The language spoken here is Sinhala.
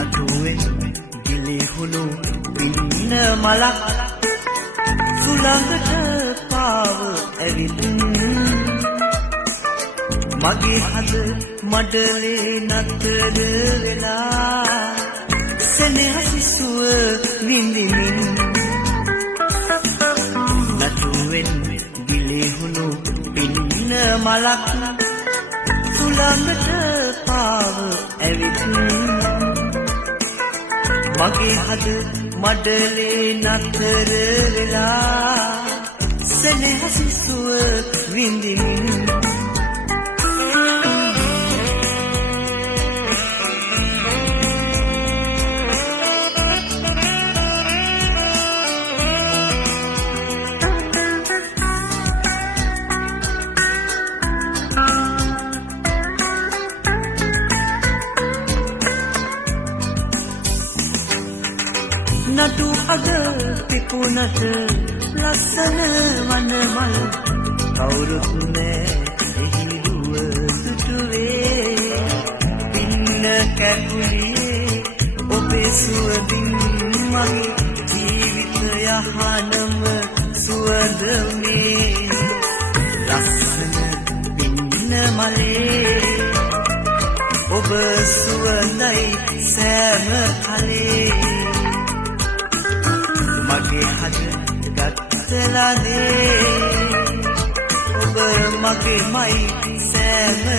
නටුවෙන් ගිලිහුණු පින්න මලක් සුළඟට පාව ඇවිත් මගේ හද මඩලේ නතර වෙලා සෙනෙහසිසුව විඳිමින් නටුවෙන් ගිලිහුණු පින්න මලක් සුළඟට පාව ඇවිත් මගේ හද මඩලේ නතර වෙලා සෙනෙහසිසුව විඳිමින් නටු අග පිපුණට ලස්සන වනමල් කවුරුත් නෑ එහිදුව සුටුවේ පින්න කැකුලියේ ඔබේ සුවඳින් මගේ ජීවිතය හනම සුවඳ මේ ලස්සන පින්න මලේ ඔබ සුවඳයි සෑම කලේ මගේ හද ගත්තලානේ ඔබ මගේමයි සෑම